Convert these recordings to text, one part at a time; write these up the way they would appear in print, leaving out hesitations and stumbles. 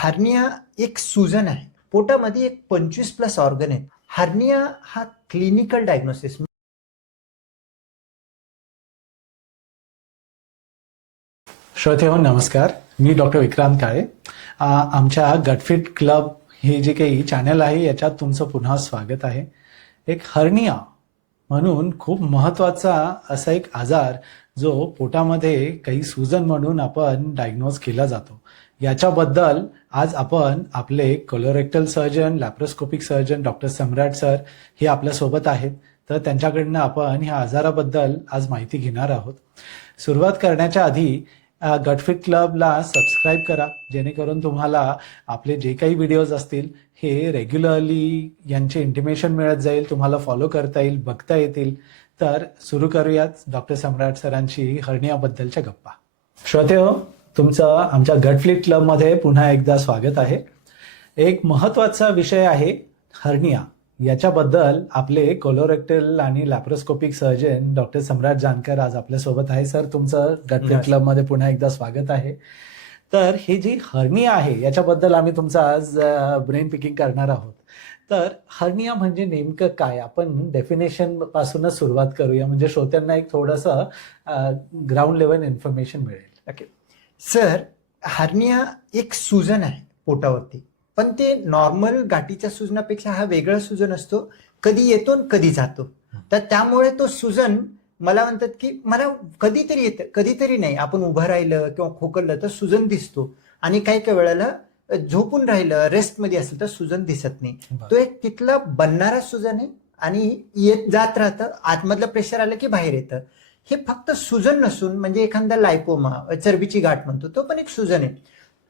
Hernia एक सुजन आहे. पोटामध्ये एक 25+ ऑर्गन आहेत. हार्निया हा क्लिनिकल डायग्नोसिस श्रोतेहो नमस्कार, मी डॉक्टर विक्रांत काळे. आमच्या गटफिट क्लब हे जे काही चॅनल आहे याच्यात तुमचं पुन्हा स्वागत आहे. एक हर्निया म्हणून खूप महत्त्वाचा असा एक आजार जो पोटामध्ये काही सूजन म्हणून आपण डायग्नोज केला जातो, याच्याबद्दल आज आपण आपले colorectal surgeon, laparoscopic surgeon doctor Samrat sir हे आपल्यासोबत आहेत. तर त्यांच्याकडनं आपण ह्या आजाराबद्दल आज माहिती घेणार आहोत. सुरुवात करण्याच्या आधी गटफिट क्लबला सबस्क्राईब करा, जेणेकरून तुम्हाला आपले जे काही व्हिडिओज असतील हे रेग्युलरली यांचे इंटिमेशन मिळत जाईल, तुम्हाला फॉलो करता येईल, बघता येतील. तर सुरू करूयात डॉक्टर सम्राट सरांची हर्नियाबद्दलच्या गप्पा. श्रोतेहो, तुमचं आमच्या गटफिट क्लबमध्ये पुन्हा एकदा स्वागत आहे. एक महत्त्वाचा विषय आहे हर्निया. याच्याबद्दल आपले कोलोरेक्टल आणि लॅप्रोस्कोपिक सर्जन डॉक्टर सम्राट जानकर आज आपल्यासोबत आहे. सर, तुमचं गटफिट क्लबमध्ये पुन्हा एकदा स्वागत आहे. तर हे जी हर्निया आहे याच्याबद्दल आम्ही तुमचं आज ब्रेन पिकिंग करणार आहोत. तर हर्निया म्हणजे नेमकं काय, आपण डेफिनेशन पासूनच सुरुवात करूया, म्हणजे श्रोत्यांना एक थोडंसं ग्राउंड लेवल इन्फॉर्मेशन मिळेल. ओके सर, हार्निया एक सुजन आहे पोटावरती, पण ते नॉर्मल गाठीच्या सुजनापेक्षा हा वेगळा सुजन असतो. कधी येतो आणि कधी जातो. तर त्यामुळे तो सुजन मला म्हणतात की मला कधीतरी येतं कधीतरी नाही. आपण उभं राहिलं किंवा खोकललं तर सुजन दिसतो, आणि काही काही वेळेला झोपून राहिलं, रेस्टमध्ये असेल तर सुजन दिसत नाही. तो एक तिथला बनणारा सुजन आहे आणि येत जात राहतं. आतमधलं प्रेशर आलं की बाहेर येतं. हे फक्त सुजन नसून, म्हणजे एखादा लायपोमा, चरबीची गाठ म्हणतो, तो पण एक सुजन आहे.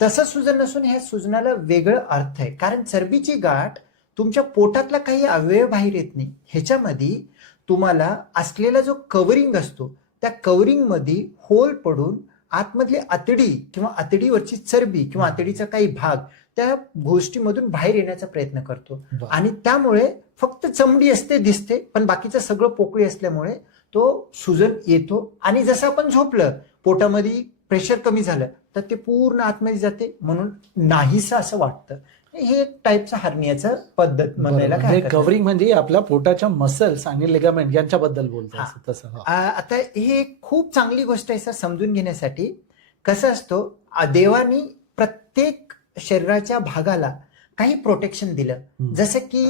तसं सुजन नसून ह्या सुजनाला वेगळं अर्थ आहे. कारण चरबीची गाठ तुमच्या पोटातला काही अवयव बाहेर येत नाही. ह्याच्यामध्ये तुम्हाला असलेला जो कव्हरिंग असतो, त्या कव्हरिंग मध्ये होल पडून आतमधली आतडी किंवा आतडीवरची चरबी किंवा आतडीचा काही भाग त्या गोष्टीमधून बाहेर येण्याचा प्रयत्न करतो. आणि त्यामुळे फक्त चमडी असते, दिसते, पण बाकीचं सगळं पोकळी असल्यामुळे तो सुजन येतो. आणि जसं आपण झोपलं, पोटामध्ये प्रेशर कमी झालं तर ते पूर्ण आतमध्ये जाते, म्हणून नाहीसं असं वाटतं. हे एक टाईपचं हर्नियाचं पद्धत म्हणायला काय. कव्हरिंग म्हणजे आपल्या पोटाच्या मसल्स आणि लिगामेंट यांच्याबद्दल बोलतो तसं. आता ही खूप चांगली गोष्ट आहे सर समजून घेण्यासाठी. कसं असतो, देवानी प्रत्येक शरीराच्या भागाला काही प्रोटेक्शन दिलं. जसं की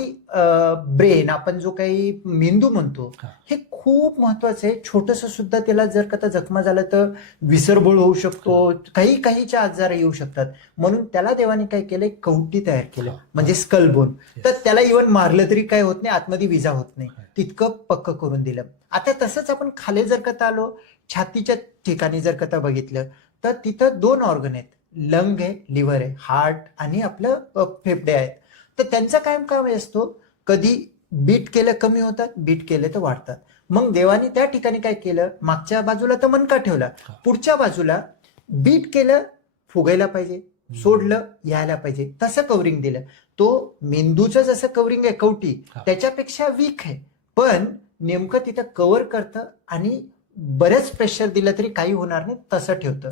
ब्रेन, आपण जो काही मेंदू म्हणतो, हे खूप महत्वाचं आहे. छोटस सुद्धा त्याला जर का जखमा झालं तर विसरबोळ होऊ शकतो, काहीच्या आजार येऊ शकतात. म्हणून त्याला देवाने काय केलंय, कवटी तयार केलं, म्हणजे स्कलबोन. तर त्याला इव्हन मारलं तरी काय होत नाही, आतमध्ये विजा होत नाही, तितकं पक्क करून दिलं. आता तसंच आपण खाली जर का आलो, छातीच्या ठिकाणी जर का बघितलं तर तिथं 2 ऑर्गन आहेत. लंग आहे, लिव्हर आहे, हार्ट आणि आपलं फेफडे आहेत. तर त्यांचा कायम काम असतो, कधी बीट केलं कमी होतात, बीट केले तर वाढतात. मग देवाने त्या ठिकाणी काय केलं, मागच्या बाजूला तर मणका ठेवला, पुढच्या बाजूला बीट केलं, फुगायला पाहिजे, सोडलं यायला पाहिजे, तसं कव्हरिंग दिलं. तो मेंदूचं जसं कव्हरिंग आहे कवटी, त्याच्यापेक्षा वीक आहे, पण नेमकं तिथं कव्हर करतं आणि बरेच प्रेशर दिलं तरी काही होणार नाही, तसं ठेवतं.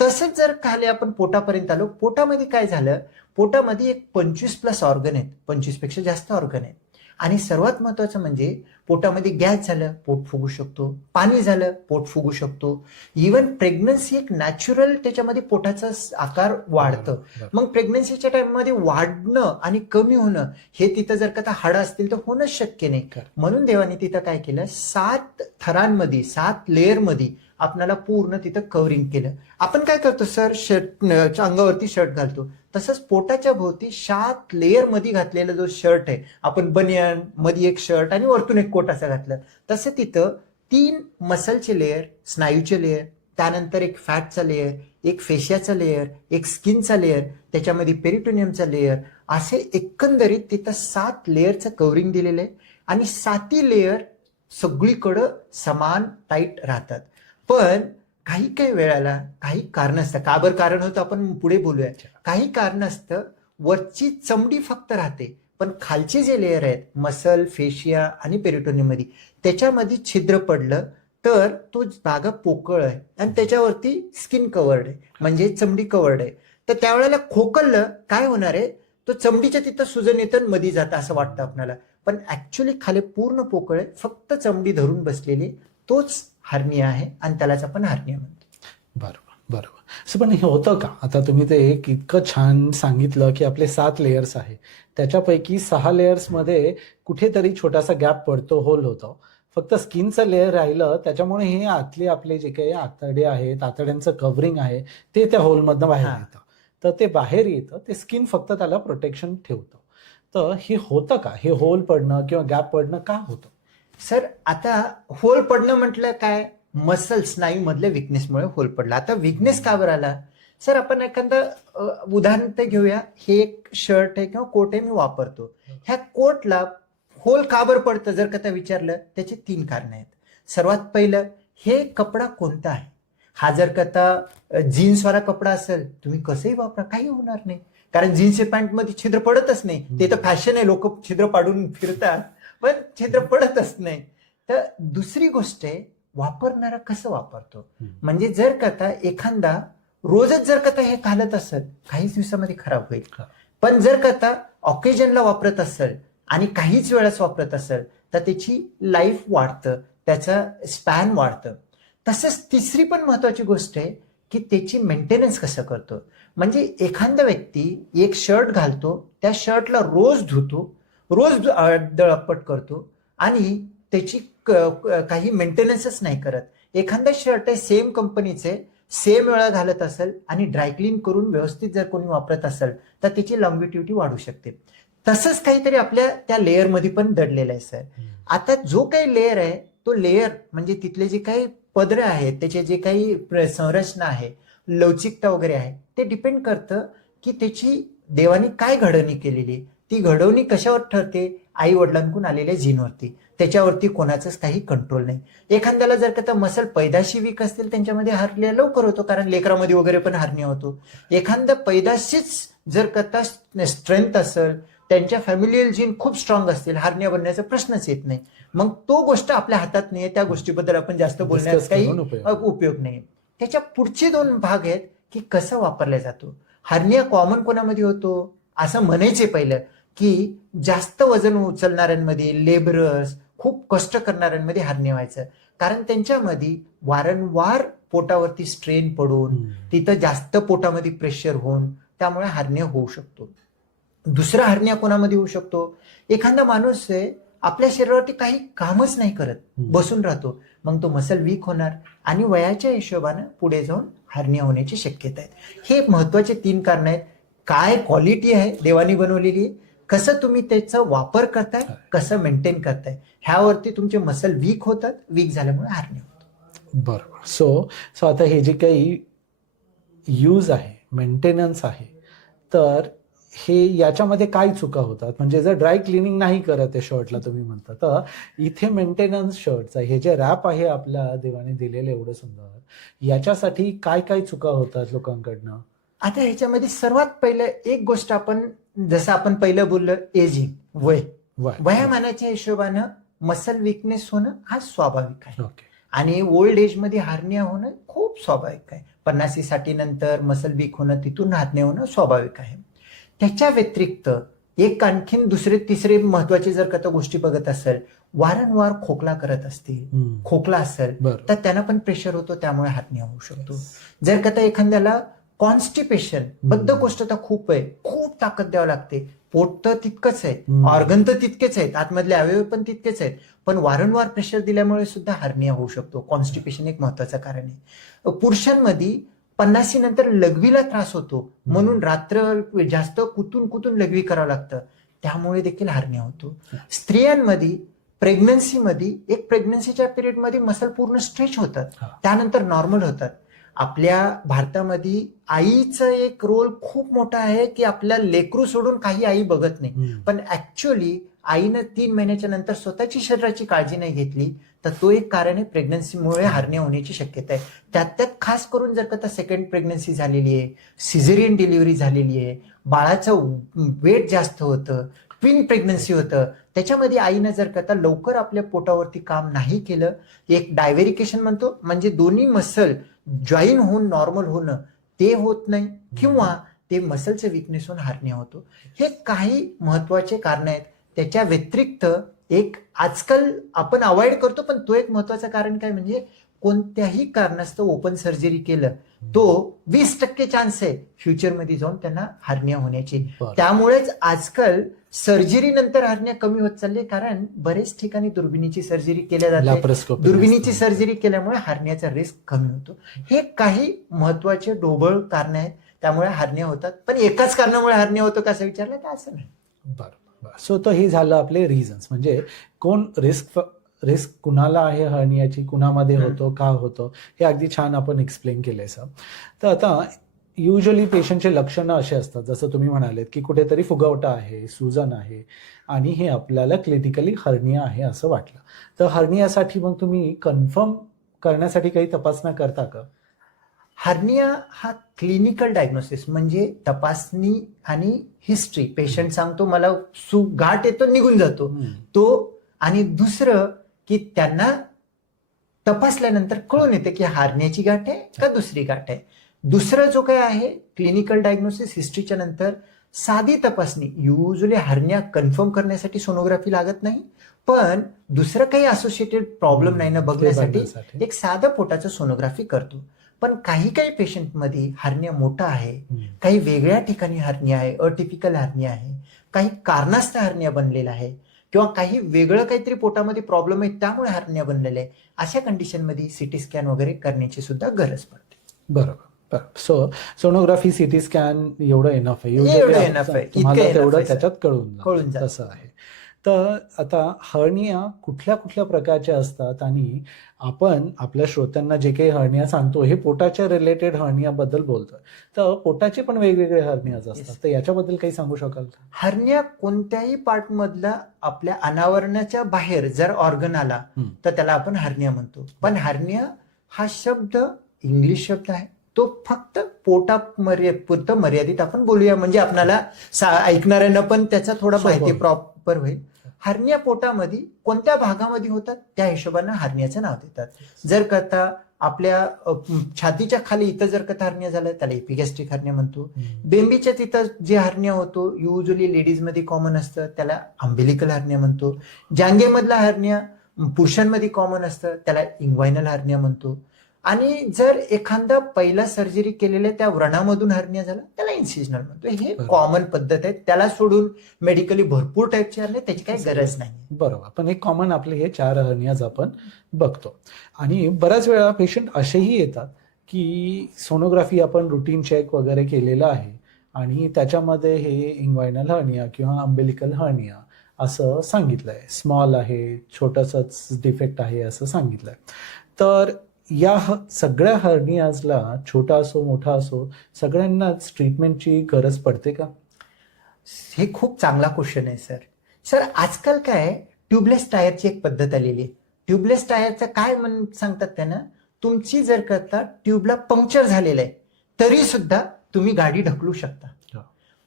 तसंच जर खाली आपण पोटापर्यंत आलो, पोटामध्ये काय झालं, पोटामध्ये एक 25+ ऑर्गन आहेत, 25 पेक्षा जास्त ऑर्गन आहेत. आणि सर्वात महत्वाचं म्हणजे पोटामध्ये गॅस झालं, पोट फुगू शकतो, पाणी झालं, पोट फुगू शकतो. इव्हन प्रेग्नन्सी एक नॅचरल, त्याच्यामध्ये पोटाचा आकार वाढतं. मग प्रेग्नन्सीच्या टाइममध्ये वाढणं आणि कमी होणं हे तिथं जर का हाडं असतील तर होणंच शक्य नाही. म्हणून देवाने तिथं काय केलं, 7 थरांमध्ये, 7 लेअरमध्ये आपल्याला पूर्ण तिथं कव्हरिंग केलं. आपण काय करतो सर, शर्ट अंगावरती शर्ट घालतो, तसंच पोटाच्या भोवती 7 लेअर मध्ये घातलेला जो शर्ट आहे, आपण बनियान मध्ये एक शर्ट आणि वरतून एक कोट असं घातलं, तसं तिथं 3 मसलचे लेअर, स्नायूचे लेअर, त्यानंतर एक फॅटचा लेअर, एक फेशियाचा लेअर, एक स्किनचा लेअर, त्याच्यामध्ये पेरिटोनियमचा लेअर, असे एकंदरीत तिथं 7 लेअरचं कव्हरिंग दिलेलं आहे. आणि 7ही लेअर सगळीकडं समान टाईट राहतात. पण काही वेळाला काही कारण असतं, का बरं कारण होतं आपण पुढे बोलूया. काही कारण असतं, वरची चमडी फक्त राहते, पण खालचे जे लेअर आहेत, मसल, फेशिया आणि पेरिटोनियम मध्ये, त्याच्यामध्ये छिद्र पडलं तर तो भाग पोकळ आहे आणि त्याच्यावरती स्किन कव्हर्ड आहे, म्हणजे चमडी कव्हर्ड आहे. तर त्यावेळेला खोकललं काय होणार आहे, तो चमडीच्या तिथं सुजन येतं मध्ये जातं असं वाटतं आपल्याला, पण ऍक्च्युली खाली पूर्ण पोकळ आहे, फक्त चमडी धरून बसलेली, तोच हार्निया आहे आणि त्यालाच आपण हार्निया म्हणतो. बरोबर बरोबर. असं पण हे होतं का, आता तुम्ही ते एक इतकं छान सांगितलं की आपले 7 लेयर्स आहे, त्याच्यापैकी 6 लेयर्समध्ये कुठेतरी छोटासा गॅप पडतो, होल होतो, फक्त स्किनचं लेअर राहिलं, त्याच्यामुळे हे आतले आपले जे काही आतडे आहेत, आतड्यांचं कव्हरिंग आहे ते त्या होलमधनं बाहेर येतं. तर ते बाहेर येतं, ते स्किन फक्त त्याला प्रोटेक्शन ठेवतं. तर हे होतं का, हे होल पडणं किंवा गॅप पडणं का होतं? सर आता होल पडणं म्हटलं काय, मसल स्नायूमधल्या विकनेसमुळे होल पडला. आता विकनेस का बरं आला सर, आपण एखादं उदाहरण तर घेऊया. हे एक शर्ट आहे किंवा कोट आहे, मी वापरतो, ह्या कोटला होल का बरं पडतं जर का विचारलं, त्याची 3 कारणं आहेत. सर्वात पहिलं, हे कपडा कोणता आहे. हा जर का जीन्सवाला कपडा असेल, तुम्ही कसंही वापरा, काही होणार नाही, कारण जीन्सच्या पॅन्टमध्ये छिद्र पडतच नाही. ते तर फॅशन आहे, लोक छिद्र पाडून फिरतात, पण छिद्र पडतच नाही. तर दुसरी गोष्ट आहे, वापरणारा कसं वापरतो. म्हणजे जर का एखादा रोजच जर का हे घालत असेल, काहीच दिवसामध्ये खराब होईल. पण जर का ऑकेजनला वापरत असेल आणि काहीच वेळेस वापरत असेल, तर त्याची लाईफ वाढतं, त्याचा स्पॅन वाढतं. तसंच तिसरी पण महत्वाची गोष्ट आहे की त्याची मेंटेनन्स कसं करतो. म्हणजे एखादा व्यक्ती एक शर्ट घालतो, त्या शर्टला रोज धुतो, रोज दळपट करतो आणि त्याची काही मेंटेनन्सच नाही करत. एखादा शर्ट आहे सेम कंपनीचे, सेम वेळा घालत असेल आणि ड्रायक्लीन करून व्यवस्थित जर कोणी वापरत असेल, तर त्याची लॉंगिट्युटी वाढू शकते. तसंच काहीतरी आपल्या त्या लेअरमध्ये पण दडलेलं आहे सर. आता जो काही लेअर आहे, तो लेअर म्हणजे तिथले जे काही पदर आहेत, त्याचे जे काही संरचना आहे, लवचिकता वगैरे आहे, ते डिपेंड करतं की त्याची देवाने काय घडवणी केलेली. ती घडवणी कशावर ठरते, आई वडिलांकडून आलेल्या जीनवरती. त्याच्यावरती कोणाचंच काही कंट्रोल नाही. एखाद्याला जर का मसल पैदाशी वीक असतील, त्यांच्यामध्ये हार्निया लवकर होतो, कारण लेकरामध्ये वगैरे पण हार्निया होतो. एखादा पैदाशीच जर का स्ट्रेंथ असेल, त्यांच्या फॅमिलियल जीन खूप स्ट्रॉंग असतील, हार्निया बनण्याचा प्रश्नच येत नाही. मग तो गोष्ट आपल्या हातात नाहीये, त्या गोष्टीबद्दल आपण जास्त बोलण्यात काही उपयोग नाही. त्याच्या पुढचे 2 भाग आहेत की कसं वापरला जातो. हार्निया कॉमन कोणामध्ये होतो, असं म्हणायचे पहिलं की जास्त वजन उचलणाऱ्यांमध्ये, लेबरर्स, खूप कष्ट करणाऱ्यांमध्ये हार्निया व्हायचं, कारण त्यांच्यामध्ये वारंवार पोटावरती स्ट्रेन पडून, तिथं जास्त पोटामध्ये प्रेशर होऊन, त्यामुळे हार्निया होऊ शकतो. दुसरा हार्निया कोणामध्ये होऊ शकतो, एखादा माणूस आहे आपल्या शरीरावरती काही कामच नाही करत, बसून राहतो, मग तो मसल वीक होणार आणि वयाच्या हिशोबानं पुढे जाऊन हार्निया होण्याची शक्यता आहे. हे महत्वाचे 3 कारण आहेत. काय क्वालिटी आहे देवानी बनवलेली, कसं तुम्ही त्याचा वापर करताय, कसं मेंटेन करताय, ह्यावरती तुमचे मसल वीक होतात, वीक झाल्यामुळे हार्निया होतो. बरोबर. सो आता हे जे काही यूज आहे, मेंटेनन्स आहे, तर हे याच्यामध्ये काय चुका होतात. म्हणजे जर ड्राय क्लिनिंग नाही करत आहे शर्टला तुम्ही म्हणता, तर इथे मेंटेनन्स शर्टचा हे जे रॅप आहे आपल्या देवाने दिलेलं एवढं सुंदर, याच्यासाठी काय काय चुका होतात लोकांकडनं. आता ह्याच्यामध्ये सर्वात पहिलं एक गोष्ट, आपण जसं आपण पहिलं बोललं, एजिंग, वयामानाच्या हिशोबानं मसल विकनेस होणं हा स्वाभाविक आहे. आणि ओल्ड एज मध्ये हार्निया होणं खूप स्वाभाविक आहे. 50-60 नंतर मसल वीक होणं, तिथून हार्निया होणं स्वाभाविक आहे. त्याच्या व्यतिरिक्त एक आणखीन दुसरे तिसरे महत्वाचे जर का गोष्टी बघत असेल, वारंवार खोकला करत असतील, खोकला असेल तर त्यांना पण प्रेशर होतो, त्यामुळे हार्निया होऊ शकतो. जर का एखाद्याला कॉन्स्टिपेशन, बद्धकोष्ठता खूप आहे, खूप ताकद द्यावी लागते, पोट तर तितकंच आहे, ऑर्गन तर तितकेच आहेत, आतमधले अवयव पण तितकेच आहेत, पण वारंवार प्रेशर दिल्यामुळे सुद्धा हार्निया होऊ शकतो. कॉन्स्टिपेशन एक महत्वाचं कारण आहे. पुरुषांमध्ये 50 नंतर लघवीला त्रास होतो, म्हणून रात्र जास्त कुतून लघवी करावं लागतं, त्यामुळे देखील हार्निया होतो. स्त्रियांमध्ये प्रेग्नन्सीमध्ये, एक प्रेग्नन्सीच्या पिरियडमध्ये मसल पूर्ण स्ट्रेच होतात, त्यानंतर नॉर्मल होतात. आपल्या भारतामध्ये आईचा एक रोल खूप मोठा आहे की आपल्या लेकरू सोडून काही आई बघत नाही, पण ऍक्च्युअली आईनं 3 महिन्याच्या नंतर स्वतःची शरीराची काळजी नाही घेतली, तर तो एक कारण आहे प्रेग्नन्सीमुळे हार्निया होण्याची शक्यता आहे. त्यात खास करून जर का सेकंड प्रेग्नन्सी झालेली आहे, सिझेरियन डिलिव्हरी झालेली आहे, बाळाचं वेट जास्त होतं, ट्विन प्रेग्नन्सी होतं, त्याच्यामध्ये आईनं जर का लवकर आपल्या पोटावरती काम नाही केलं, एक डायव्हेरिकेशन म्हणतो, म्हणजे दोन्ही मसल जॉईन होऊन नॉर्मल होणं ते होत नाही, किंवा ते मसलचं विकनेस होऊन हार्निया होतो. हे काही महत्वाचे कारण आहेत. त्याच्या व्यतिरिक्त एक आजकाल आपण अवॉइड करतो, पण तो एक महत्वाचं कारण काय म्हणजे कोणत्याही कारणास्तव ओपन सर्जरी केलं तो 20% चान्स आहे फ्युचरमध्ये जाऊन त्यांना हार्निया होण्याची. त्यामुळेच आजकाल सर्जरी नंतर हार्निया कमी होत चालली, कारण बरेच ठिकाणी दुर्बिणीची सर्जरी केल्या जाते. दुर्बिणीची सर्जरी केल्यामुळे हार्नियाचा रिस्क कमी होतो. हे काही महत्वाचे ढोबळ कारण आहेत त्यामुळे हार्निया होतात. पण एकाच कारणामुळे हार्निया होतो का असं विचारलं तर असं नाही. बरोबर. सो तर हे झालं आपले रिझन्स, म्हणजे कोण रिस्क कुणाला आहे हर्नियाची, कुणामध्ये होतो, का होतो, हे अगदी छान आपण एक्सप्लेन केलंय सर. तर आता युजली पेशंटचे लक्षणं असे असतात, जसं तुम्ही म्हणालेत की कुठेतरी फुगवटा आहे, सुजन आहे आणि हे आपल्याला क्लिनिकली हर्निया आहे असं वाटलं. तर हर्नियासाठी मग तुम्ही कन्फर्म करण्यासाठी काही तपासण्या करता का? हार्निया हा क्लिनिकल डायग्नोसिस म्हणजे तपासणी आणि हिस्ट्री. पेशंट सांगतो मला गाठ येतो निघून जातो तो, आणि दुसरं की त्यांना तपासल्यानंतर कळून येते की हार्नियाची गाठ आहे का दुसरी गाठ आहे. दुसरं जो काय आहे क्लिनिकल डायग्नोसिस हिस्ट्रीच्या नंतर साधी तपासणी. युजली हार्निया कन्फर्म करण्यासाठी सोनोग्राफी लागत नाही, पण दुसरं काही असोसिएटेड प्रॉब्लेम नाही ना बघण्यासाठी एक साधं पोटाचं सोनोग्राफी करतो. पण काही पेशंटमध्ये हार्निया मोठा आहे, काही वेगळ्या ठिकाणी हार्निया आहे, अटिपिकल हार्निया आहे, काही कारणास्तव हार्निया बनलेला आहे, किंवा काही वेगळं काहीतरी पोटामध्ये प्रॉब्लेम आहे त्यामुळे हार्निया बनलेले आहे. अशा कंडिशनमध्ये सिटी स्कॅन वगैरे करण्याची सुद्धा गरज पडते. बरोबर. सो सोनोग्राफी, सिटी स्कॅन एवढं एनफ आहे, तेवढं त्याच्यात कळून जातं तसं आहे. तर आता हर्निया कुठल्या कुठल्या प्रकारचे असतात, आणि आपण आपल्या श्रोत्यांना जे काही हर्निया सांगतो हे पोटाच्या रिलेटेड हर्नियाबद्दल बोलतोय, तर पोटाचे पण वेगवेगळे हर्नियाज असतात, तर याच्याबद्दल काही सांगू शकाल का? हर्निया कोणत्याही पार्ट मधला आपल्या अनावरणाच्या बाहेर जर ऑर्गन आला तर त्याला आपण हर्निया म्हणतो. पण हर्निया हा शब्द इंग्लिश शब्द आहे, तो फक्त पोटापुरतं मर्यादित आपण बोलूया, म्हणजे आपल्याला ऐकणाऱ्यांना पण त्याचा थोडा माहिती प्रॉपर होईल. हर्निया पोटामध्ये कोणत्या भागामध्ये होतात त्या हिशोबाने हर्नियाचं नाव देतात. जर करता आपल्या छातीच्या खाली इथं जर का हर्निया झालं त्याला एपिगॅस्ट्रिक हर्निया म्हणतो. बेंबीच्या तिथं जे हर्निया होतो युजली लेडीज मध्ये कॉमन असतं त्याला अम्बिलिकल हर्निया म्हणतो. जांघेमधला हर्निया पुरुषांमध्ये कॉमन असतं त्याला इंग्वायनल हर्निया म्हणतो. आणि जर एखादा पहिला सर्जरी केलेल्या त्या व्रणामधून हर्निया झाला त्याला इन्सिजनल म्हणतो. हे कॉमन पद्धत आहे, त्याला सोडून मेडिकली भरपूर टाईपचे हर्निया त्याची काही गरज नाही. बरोबर. पण एक कॉमन आपले हे 4 हर्नियाज आपण बघतो. आणि बऱ्याच वेळा पेशंट असेही येतात की सोनोग्राफी आपण रुटीन चेक वगैरे केलेलं आहे आणि त्याच्यामध्ये हे इंग्वायनल हर्निया किंवा अम्बिलिकल हर्निया असं सांगितलंय, स्मॉल आहे, छोटंसंच डिफेक्ट आहे असं सांगितलंय. तर या सगळ्या हर्नियाजला छोटा असो मोठा असो सगळ्यांनाच ट्रीटमेंटची गरज पडते का? हे खूप चांगला क्वेश्चन आहे सर. आजकाल काय ट्यूबलेस टायरची एक पद्धत आलेली आहे. ट्यूबलेस टायरचं काय सांगतात त्यांना, तुमची जर करता ट्यूबला पंक्चर झालेलं आहे तरी सुद्धा तुम्ही गाडी ढकलू शकता.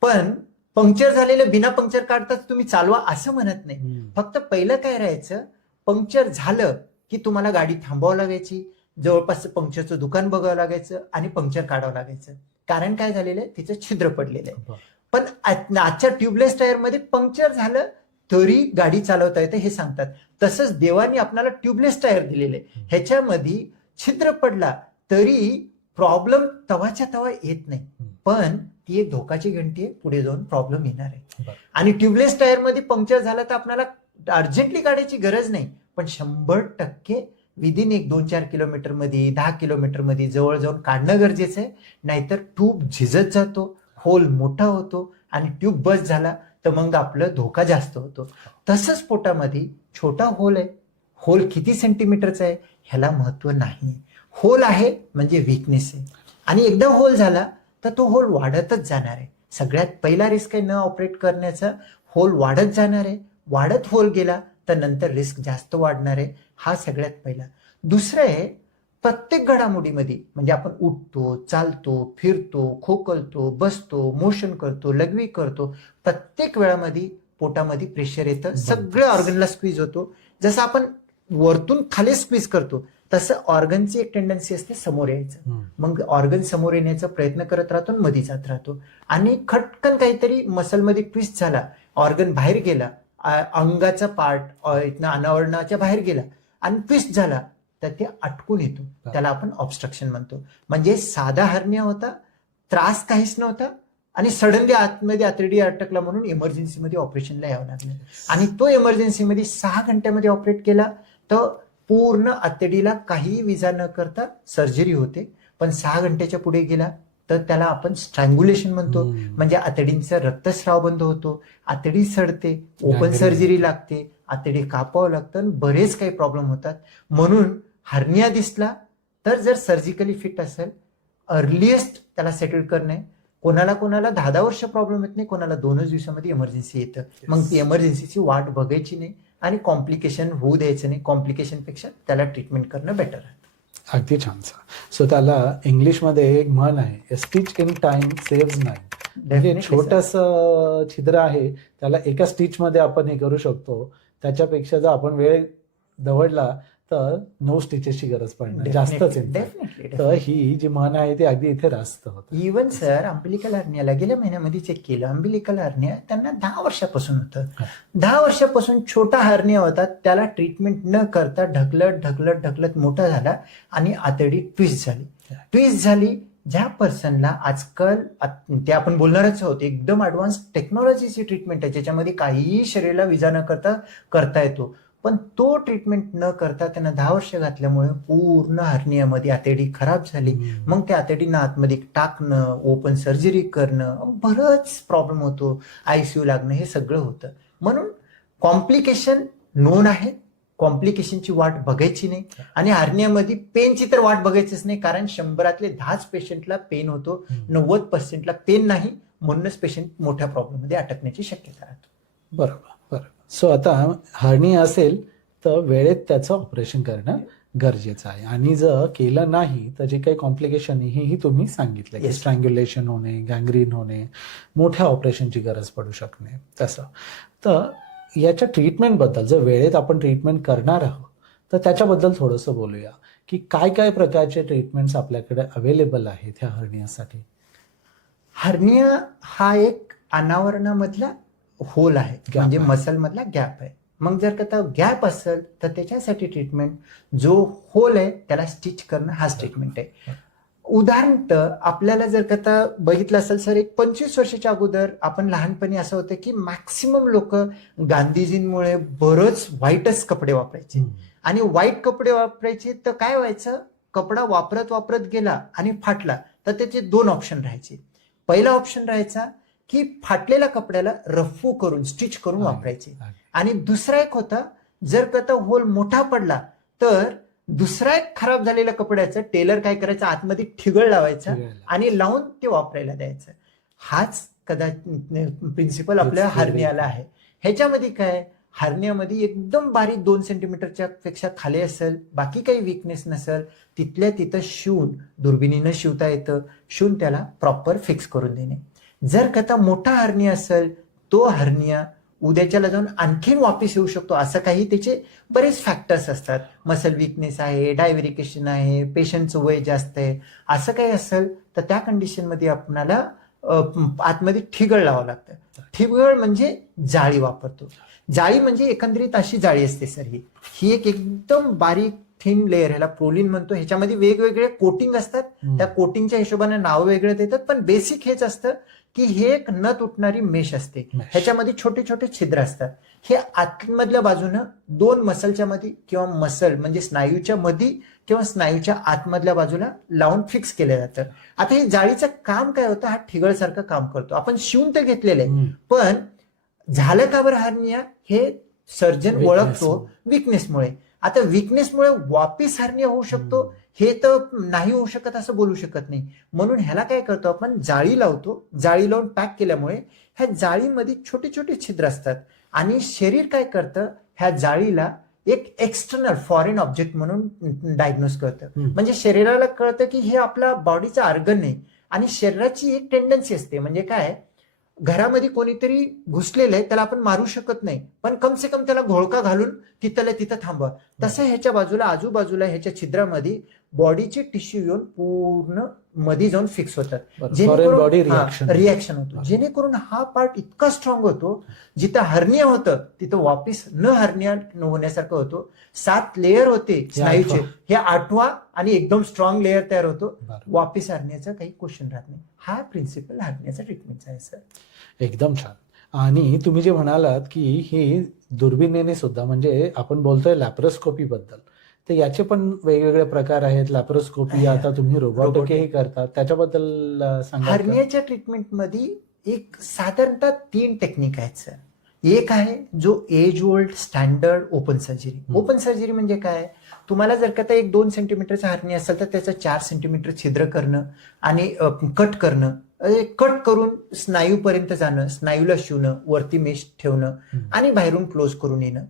पण पंक्चर झालेलं बिना पंक्चर काढताच तुम्ही चालवा असं म्हणत नाही. फक्त पहिलं काय राहायचं, पंक्चर झालं की तुम्हाला गाडी थांबवावं लागायची, जवळपास पंक्चरचं दुकान बघावं लागायचं आणि पंक्चर काढावं लागायचं. कारण काय झालेलं आहे, तिचं छिद्र पडलेलं आहे. पण आजच्या ट्यूबलेस टायर मध्ये पंक्चर झालं तरी गाडी चालवता येते हे सांगतात. तसंच देवानी आपल्याला ट्यूबलेस टायर दिलेले, ह्याच्यामध्ये छिद्र पडला तरी प्रॉब्लेम तवाच्या तवा येत नाही, पण ती एक धोकाची घंटी आहे, पुढे जाऊन प्रॉब्लेम येणार आहे. आणि ट्यूबलेस टायर मध्ये पंक्चर झालं तर आपल्याला अर्जंटली काढायची गरज नाही, पण 100% विदिन 1-2-4 किलोमीटर मध्ये 10 किलोमीटर मध्ये जवळ जाऊन काढणं गरजेचं आहे. नाहीतर ट्यूब झिजत जातो, होल मोठा होतो आणि ट्यूब बस झाला तर मग आपलं धोका जास्त होतो. तसंच पोटामध्ये छोटा होल आहे, होल किती सेंटीमीटरचा आहे ह्याला महत्व नाही. होल आहे म्हणजे वीकनेस आहे, आणि एकदा होल झाला तर तो होल वाढतच जाणार आहे. सगळ्यात पहिला रिस्क आहे न ऑपरेट करण्याचा, होल वाढत जाणार आहे. वाढत होल गेला तर नंतर रिस्क जास्त वाढणार आहे, हा सगळ्यात पहिला. दुसरं आहे प्रत्येक घडामोडीमध्ये, म्हणजे आपण उठतो, चालतो, फिरतो, खोकलतो, बसतो, मोशन करतो, लघवी करतो, प्रत्येक वेळामध्ये पोटामध्ये प्रेशर येतं, सगळ्या ऑर्गनला स्क्वीज होतो. जसं आपण वरतून खाली स्क्वीज करतो तसं ऑर्गनची एक टेंडन्सी असते समोर यायचं. मग ऑर्गन समोर येण्याचा प्रयत्न करत राहतो आणि मध्ये जात राहतो आणि खटकन काहीतरी मसलमध्ये ट्विस्ट झाला, ऑर्गन बाहेर गेला, अंगाचा पार्ट इथनं अनावरणाच्या बाहेर गेला आणि ट्विस्ट झाला तर ते अटकून येतो, त्याला आपण ऑब्स्ट्रक्शन म्हणतो. म्हणजे साधा हर्निया होता, त्रास काहीच नव्हता आणि सडनली आतमध्ये आतडी अटकला म्हणून इमर्जन्सीमध्ये ऑपरेशनला यावं लागलं. आणि तो इमर्जन्सीमध्ये 6 घंट्यामध्ये ऑपरेट केला तर पूर्ण आतडीला काही विजा न करता सर्जरी होते. पण 6 घंट्याच्या पुढे गेला तर त्याला आपण स्ट्रँग्युलेशन म्हणतो. म्हणजे आतडींचा रक्तस्राव बंद होतो, आतडी सडते, ओपन सर्जरी लागते, आतडी कापावं लागतं आणि बरेच काही प्रॉब्लेम होतात. म्हणून हर्निया दिसला तर जर सर्जिकली फिट असेल अर्लिएस्ट त्याला सेटल करणे. कोणाला 10-10 वर्ष प्रॉब्लेम येत नाही, कोणाला 2च दिवसामध्ये इमर्जन्सी येतं. मग ती इमर्जन्सीची वाट बघायची नाही आणि कॉम्प्लिकेशन होऊ द्यायचं नाही. कॉम्प्लिकेशनपेक्षा त्याला ट्रीटमेंट करणं बेटर आहे. अगदी छान सर. सो त्याला इंग्लिशमध्ये एक म्हण आहे, stitch in time saves nine. म्हणजे छोटस छिद्र आहे त्याला एका स्टिचमध्ये आपण हे करू शकतो. त्याच्यापेक्षा जर आपण वेळ दवडला तर 9 स्टिचेसची गरज पडणार, जास्तच. तर ही जी म्हण आहे ती अगदी इथे रास्त होत. इव्हन सर अंबिलिकल हर्नियाला गेल्या महिन्यामध्ये चेक केलं, अंबिलिकल हर्निया त्यांना 10 वर्षापासून होतं. 10 वर्षापासून छोटा हर्निया होता, त्याला ट्रीटमेंट न करता ढकलत मोठा झाला आणि आतडी ट्विस्ट झाली. ज्या पर्सनला आजकाल ते आपण बोलणारच आहोत, एकदम ऍडव्हान्स टेक्नॉलॉजीची ट्रीटमेंट आहे ज्याच्यामध्ये काहीही शरीराला विजा न करता येतो. पण तो ट्रीटमेंट न करता त्यांना 10 वर्ष घातल्यामुळे पूर्ण हर्नियामध्ये आतडी खराब झाली. मग त्या आतडीनं आतमध्ये टाकणं, ओपन सर्जरी करणं, बरंच प्रॉब्लेम होतो, ICU लागणं, हे सगळं होतं. म्हणून कॉम्प्लिकेशन नोन आहे, कॉम्प्लिकेशनची वाट बघायची नाही. आणि हर्नियामध्ये पेनची तर वाट बघायचीच नाही, कारण 100 10 पेशंटला पेन होतो, 90%ला पेन नाही. म्हणूनच पेशंट मोठ्या प्रॉब्लेममध्ये अटकण्याची शक्यता राहतो. बरोबर. सो आता हर्निया असेल तर वेळेत त्याचं ऑपरेशन करणं गरजेचं आहे. आणि जर केलं नाही तर जे काही कॉम्प्लिकेशन आहे हेही तुम्ही सांगितलं की स्ट्रँग्युलेशन होणे, गँग्रीन होणे, मोठ्या ऑपरेशनची गरज पडू शकणे. तसं तर याच्या ट्रीटमेंटबद्दल, जर वेळेत आपण ट्रीटमेंट करणार आहोत तर त्याच्याबद्दल थोडंसं बोलूया की काय काय प्रकारचे ट्रीटमेंट्स आपल्याकडे अवेलेबल आहेत ह्या हर्नियासाठी. हर्निया हा एक अनावरणामधला होल आहे, म्हणजे मसल मधला गॅप आहे. मग जर का गॅप असेल तर त्याच्यासाठी ट्रीटमेंट, जो होल आहे त्याला स्टिच करणं हाच ट्रीटमेंट आहे. उदाहरण आपल्याला जर का बघितलं असेल सर, एक 25 वर्षाच्या अगोदर आपण लहानपणी असं होतं की मॅक्सिमम लोक गांधीजींमुळे बरंच व्हाईटच कपडे वापरायचे. आणि व्हाईट कपडे वापरायचे तर काय व्हायचं, कपडा वापरत गेला आणि फाटला तर त्याचे 2 ऑप्शन राहायचे. पहिला ऑप्शन राहायचा की फाटलेल्या कपड्याला रफू करून स्टिच करून वापरायचे. आणि दुसरा एक होता, जर का होल मोठा पडला तर दुसरा एक खराब झालेल्या कपड्याचं टेलर काय करायचं, आतमध्ये ठिगळ लावायचा आणि लावून ते वापरायला द्यायचं. हाच कदाचित प्रिन्सिपल आपल्या हर्नियाला आहे. ह्याच्यामध्ये काय, हर्नियामध्ये एकदम बारीक 2 सेंटीमीटरच्या पेक्षा खाली असेल, बाकी काही विकनेस नसेल, तिथल्या तिथं शिवून, दुर्बिणीनं शिवता येतं, शिवून त्याला प्रॉपर फिक्स करून देणे. जर का मोठा हर्निया असेल, तो हर्निया उद्याच्याला जाऊन आणखीन वापस येऊ शकतो. असं काही त्याचे बरेच फॅक्टर्स असतात. मसल विकनेस आहे, डायव्हेरिकेशन आहे, पेशंटचं वय जास्त आहे, असं काही असेल तर त्या कंडिशनमध्ये आपल्याला आतमध्ये ठिगळ लावावं लागतं. ठिगळ म्हणजे जाळी वापरतो. जाळी म्हणजे एकंदरीत अशी जाळी असते सर, ही एक एकदम बारीक थिन लेअर, ह्याला प्रोलिन म्हणतो. ह्याच्यामध्ये वेगवेगळे कोटिंग असतात, त्या कोटिंगच्या हिशोबाने नाव वेगळे देतात, पण बेसिक हेच असतं की हे एक न तुटणारी मेश असते. ह्याच्यामध्ये छोटे छोटे छिद्र असतात. हे आतमधल्या बाजूनं 2 मसलच्या मध्ये किंवा मसल म्हणजे स्नायूच्या मध्ये किंवा स्नायूच्या आतमधल्या बाजूला लावून फिक्स केलं जातं. आता हे जाळीचं काम काय होतं, हा ठिगळसारखं काम करतो. आपण शिवून तर घेतलेलं आहे, पण झालं का बरं हर्निया, हे सर्जन ओळखतो विकनेसमुळे. आता विकनेसमुळे वापिस हर्निया होऊ शकतो हे तर नाही होऊ शकत असं बोलू शकत नाही. म्हणून ह्याला काय करतो आपण, जाळी लावतो. जाळी लावून पॅक केल्यामुळे ह्या जाळीमध्ये छोटे छोटे छिद्र असतात आणि शरीर काय करतं, ह्या जाळीला एक एक्सटर्नल फॉरेन ऑब्जेक्ट म्हणून डायग्नोज करतं. म्हणजे शरीराला कळतं की हे आपला बॉडीचा ऑर्गन नाही. आणि शरीराची एक टेंडन्सी असते, म्हणजे काय, घरामध्ये कोणीतरी घुसलेलं आहे, त्याला आपण मारू शकत नाही, पण कम से कम त्याला घोळका घालून तिथल्या तिथं थांबवा. तसं ह्याच्या बाजूला आजूबाजूला ह्याच्या छिद्रामध्ये बॉडीचे टिश्यू येऊन पूर्ण मध्ये जाऊन फिक्स होतात, बॉडी रिॲक्शन होतो, जेणेकरून हा पार्ट इतका स्ट्रॉंग होतो, जिथं हर्निया होतं तिथं वापिस न हर्निया होण्यासारखं होतो. 7 लेअर होते स्नायूचे, हे 8वा आणि एकदम स्ट्रॉंग लेअर तयार होतो, वापिस हर्नियाचा काही क्वेश्चन राहत नाही. हा प्रिन्सिपल हर्नियाचा ट्रीटमेंटचा आहे सर. एकदम छान. आणि तुम्ही जे म्हणालात की ही दुर्बिणीने सुद्धा, म्हणजे आपण बोलतोय लॅप्रोस्कोपी बद्दल, तर याचे पण वेगवेगळे प्रकार आहेत. लॅप्रोस्कोपी, आता तुम्ही रोबोटिकही करतात, त्याच्याबद्दल सांगा. हर्नियाच्या ट्रीटमेंटमध्ये एक साधारणतः 3 टेक्निक आहेत सर. एक आहे जो age old standard open surgery. Open surgery म्हणजे काय, तुम्हाला जर का एक 2 सेंटीमीटरचा हर्निया असेल तर त्याचं 4 सेंटीमीटर छिद्र करणं आणि कट करणं, कट करून स्नायूपर्यंत जाणं, स्नायूला शिवणं, वरती मेश ठेवणं आणि बाहेरून क्लोज करून येणं.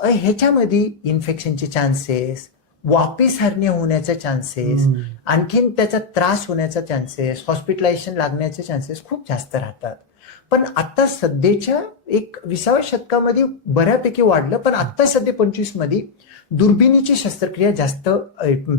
ह्याच्यामध्ये इन्फेक्शनचे चान्सेस, वापिस हर्निया होण्याचे चान्सेस, आणखीन त्याचा त्रास होण्याचा चान्सेस, हॉस्पिटलायझेशन लागण्याचे चान्सेस खूप जास्त राहतात. पण आता सध्याच्या 20व्या शतकामध्ये बऱ्यापैकी वाढलं, पण आता सध्या 25 मध्ये दुर्बिणीची शस्त्रक्रिया जास्त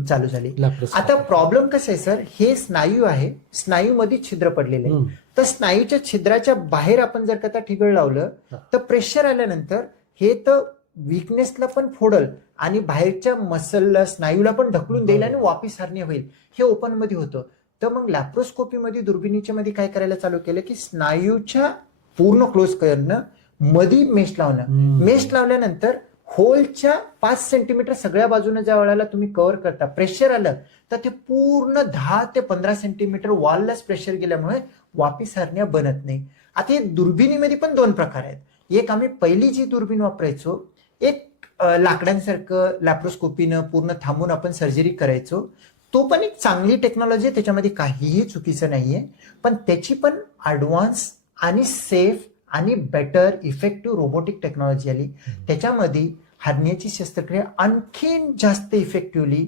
चालू झाली. आता प्रॉब्लेम कसं आहे सर, हे स्नायू आहे, स्नायूमध्ये छिद्र पडलेले आहे, तर स्नायूच्या छिद्राच्या बाहेर आपण जर का ठिगळ लावलं तर प्रेशर आल्यानंतर हे तर विकनेसला पण फोडल आणि बाहेरच्या मसलला, स्नायूला पण ढकलून देईल आणि वापिस हर्निया होईल. हे ओपन मध्ये होतं. तर मग लॅप्रोस्कोपीमध्ये दुर्बिणीच्या मध्ये काय करायला चालू केलं की स्नायूच्या पूर्ण क्लोज करणं, मध्ये मेश लावणं. मेश लावल्यानंतर होलच्या 5 सेंटीमीटर सगळ्या बाजूने ज्या वेळेला तुम्ही कव्हर करता, प्रेशर आलं तर ते पूर्ण 10 ते 15 सेंटीमीटर वॉललाच प्रेशर गेल्यामुळे वापिस हर्निया बनत नाही. आता हे दुर्बिणीमध्ये पण 2 प्रकार आहेत. एक आम्ही पहिली जी दुर्बीण वापरायचो, एक लाकडांसारखं लॅप्रोस्कोपीनं पूर्ण थांबून आपण सर्जरी करायचो, तो पण एक चांगली टेक्नॉलॉजी आहे, त्याच्यामध्ये काहीही चुकीचं नाहीये, पण त्याची पण ऍडव्हान्स आणि सेफ आणि बेटर इफेक्टिव्ह रोबोटिक टेक्नॉलॉजी आली. त्याच्यामध्ये हर्नियाची शस्त्रक्रिया आणखीन जास्त इफेक्टिव्हली,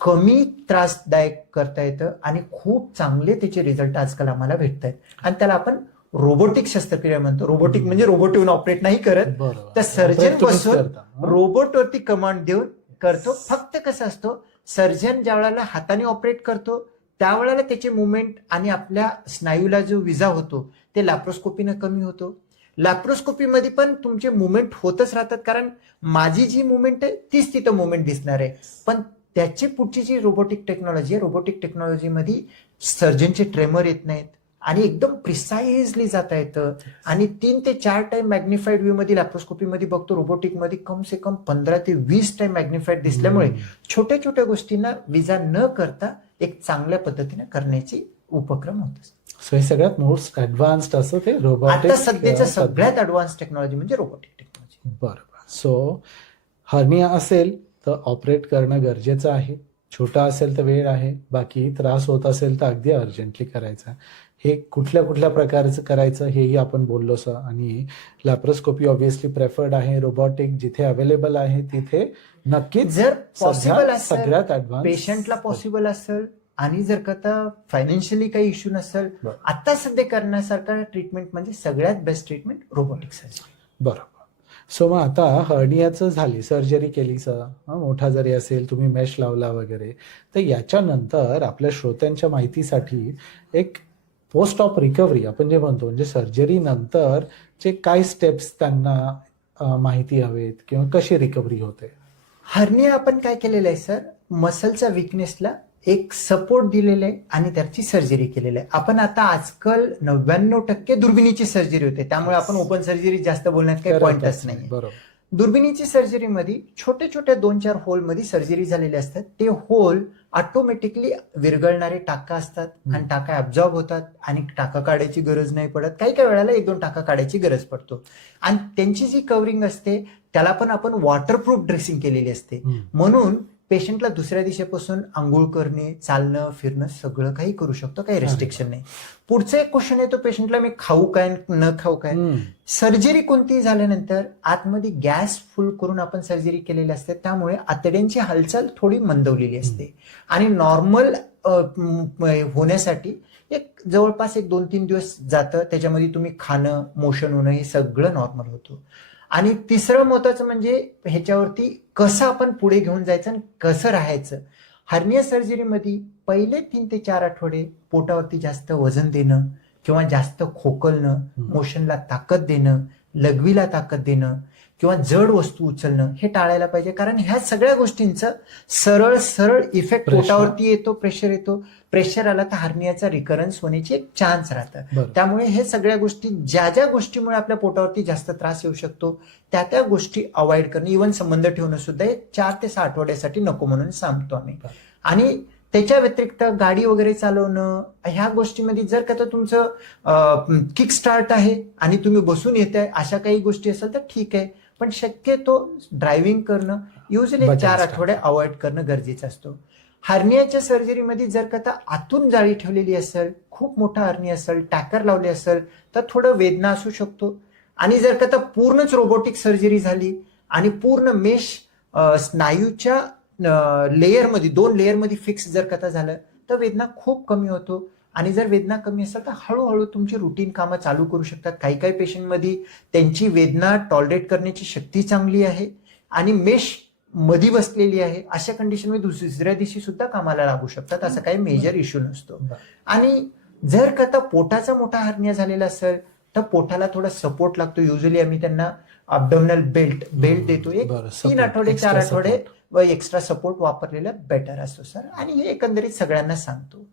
कमी त्रासदायक करता येतं आणि खूप चांगले त्याचे रिझल्ट आजकाल आम्हाला भेटत आहेत. आणि त्याला आपण रोबोटिक शस्त्रक्रिया म्हणतो. रोबोटिक म्हणजे रोबोट येऊन ऑपरेट नाही करत, तर सर्जन बसून रोबोटवरती कमांड देऊन करतो. फक्त कसं असतो, सर्जन ज्या वेळेला हाताने ऑपरेट करतो त्यावेळेला त्याचे मुवमेंट आणि आपल्या स्नायूला जो विजा होतो ते लॅप्रोस्कोपीनं कमी होतो. लॅप्रोस्कोपीमध्ये पण तुमचे मुवमेंट होतच राहतात, कारण माझी जी मुवमेंट आहे तीच तिथं मुवमेंट दिसणार आहे. पण त्याची पुढची जी रोबोटिक टेक्नॉलॉजी आहे, रोबोटिक टेक्नॉलॉजीमध्ये सर्जनचे ट्रेमर येत नाहीत आणि एकदम प्रिसाइजली जाता येतं. आणि 3 ते 4 टाइम मॅग्निफाईड व्ह्यू मध्ये लॅप्रोस्कोपीमध्ये बघतो, रोबोटिकमध्ये कम से कम 15 ते 20 टाइम मॅग्निफाईड दिसल्यामुळे छोट्या छोट्या गोष्टींना विजा न करता एक चांगल्या पद्धतीने करण्याची उपक्रम होत. सो हे सगळ्यात मोस्ट ऍडव्हान्स्ड असं ते रोबोटिक, आता सध्याचं सगळ्यात ऍडव्हान्स टेक्नॉलॉजी म्हणजे रोबोटिक टेक्नॉलॉजी. बरोबर. सो हर्निया असेल तर ऑपरेट करणं गरजेचं आहे. छोटा असेल तर वेळ आहे, बाकी त्रास होत असेल तर अगदी अर्जंटली करायचा. हे कुठल्या कुठल्या प्रकारचं करायचं हेही आपण बोललो सर. आणि लॅप्रोस्कोपी ऑब्व्हियसली प्रेफर्ड आहे. रोबोटिक जिथे अवेलेबल आहे तिथे नक्कीच, जर पॉसिबल असेल, सगळ्यात ऍडव्हान्स पेशंटला पॉसिबल असेल आणि जर का फायनान्शियली काही इश्यू नसेल, आता सध्या करण्यासारखा ट्रीटमेंट म्हणजे सगळ्यात बेस्ट ट्रीटमेंट रोबोटिक सर्जरी. बरोबर. सो मग आता हर्नियाचं झाली, सर्जरी केली सर, मोठा जरी असेल, तुम्ही मेश लावला वगैरे, तर याच्यानंतर आपल्या श्रोत्यांच्या माहितीसाठी एक पोस्ट ऑफ रिकव्हरी आपण जे म्हणतो, म्हणजे सर्जरी नंतर जे काय स्टेप्स त्यांना माहिती हवेत किंवा कशी रिकव्हरी होते. हर्निया आपण काय केलेलं आहे सर, मसलच्या विकनेसला एक सपोर्ट दिलेला आहे आणि त्याची सर्जरी केलेली आहे. आपण आता आजकाल 99% दुर्बिणीची सर्जरी होते, त्यामुळे आपण ओपन सर्जरी जास्त बोलण्यात काही पॉइंटच नाही. बरोबर. दुर्बिणीची सर्जरीमध्ये छोट्या छोट्या 2-4 होलमध्ये सर्जरी झालेले असतात. ते होल ऑटोमॅटिकली विरघळणारे टाका असतात आणि टाका ऍब्झॉर्ब होतात आणि टाका काढायची गरज नाही पडत. काही काही वेळेला 1-2 टाका काढायची गरज पडतो आणि त्यांची जी कव्हरिंग असते त्याला पण आपण वॉटरप्रूफ ड्रेसिंग केलेली असते. म्हणून पेशंटला दुसऱ्या दिवशीपासून आंघोळ करणे, चालणं, फिरणं सगळं काही करू शकतो, काही रेस्ट्रिक्शन नाही. पुढचा एक क्वेश्चन येतो पेशंटला, मी खाऊ काय न खाऊ काय. सर्जरी कोणती झाल्यानंतर आतमध्ये गॅस फुल करून आपण सर्जरी केलेली असते, त्यामुळे आतड्यांची हालचाल थोडी मंदवलेली असते आणि नॉर्मल होण्यासाठी एक जवळपास 2-3 दिवस जातं, त्याच्यामध्ये तुम्ही खाणं, मोशन होणं हे सगळं नॉर्मल होतं. आणि तिसरं महत्वाचं म्हणजे ह्याच्यावरती कसं आपण पुढे घेऊन जायचं आणि कसं राहायचं. हर्निया सर्जरीमध्ये पहिले 3 ते 4 आठवडे पोटावरती जास्त वजन देणं किंवा जास्त खोकलणं, मोशनला ताकद देणं, लघवीला ताकद देणं किंवा जड वस्तू उचलणं हे टाळायला पाहिजे. कारण ह्या सगळ्या गोष्टींचं सरळ सरळ इफेक्ट Pressure. पोटावरती येतो, प्रेशर येतो. प्रेशर आला तर हर्नियाचा रिकरन्स होण्याची एक चान्स राहतं. बरोबर. त्यामुळे हे सगळ्या गोष्टी ज्या ज्या गोष्टीमुळे आपल्या पोटावरती जास्त त्रास येऊ शकतो त्या त्या गोष्टी अवॉइड करणं, इव्हन संबंध ठेवणं सुद्धा हे 4 ते 6 आठवड्यासाठी नको म्हणून सांगतो आम्ही. आणि त्याच्या व्यतिरिक्त गाडी वगैरे चालवणं ह्या गोष्टीमध्ये जर का तर तुमचं किक स्टार्ट आहे आणि तुम्ही बसून येताय अशा काही गोष्टी असेल तर ठीक आहे, पण शक्यतो ड्रायव्हिंग करणं युजली 4 आठवडे अवॉइड करणं गरजेचं असतं. हर्नियाच्या सर्जरीमध्ये जर का तर आतून जाळी ठेवलेली असेल, खूप मोठा हर्निया असेल, टॅकर लावले असेल तर थोडं वेदना असू शकतो. आणि जर का तर पूर्णच रोबोटिक सर्जरी झाली आणि पूर्ण मेश स्नायूच्या लेअरमध्ये 2 लेअरमध्ये फिक्स जर का झालं तर वेदना खूप कमी होतो. आणि जर वेदना कमी असेल तर हळूहळू तुमची रुटीन कामं चालू करू शकतात. काही काही पेशंटमध्ये त्यांची वेदना टॉलरेट करण्याची शक्ती चांगली आहे आणि मेश मध्ये बसलेली आहे, अशा कंडिशनमध्ये दुसऱ्या दिवशी सुद्धा कामाला लागू शकतात. असं काही मेजर इश्यू नसतो. आणि जर का पोटाचा मोठा हर्निया झालेला असेल तर पोटाला थोडा सपोर्ट लागतो. युजली आम्ही त्यांना अब्डोमिनल बेल्ट देतो. एक 3 आठवडे 4 आठवडे व एक्स्ट्रा सपोर्ट वापरलेला बेटर असतो सर. आणि हे एकंदरीत सगळ्यांना सांगतो.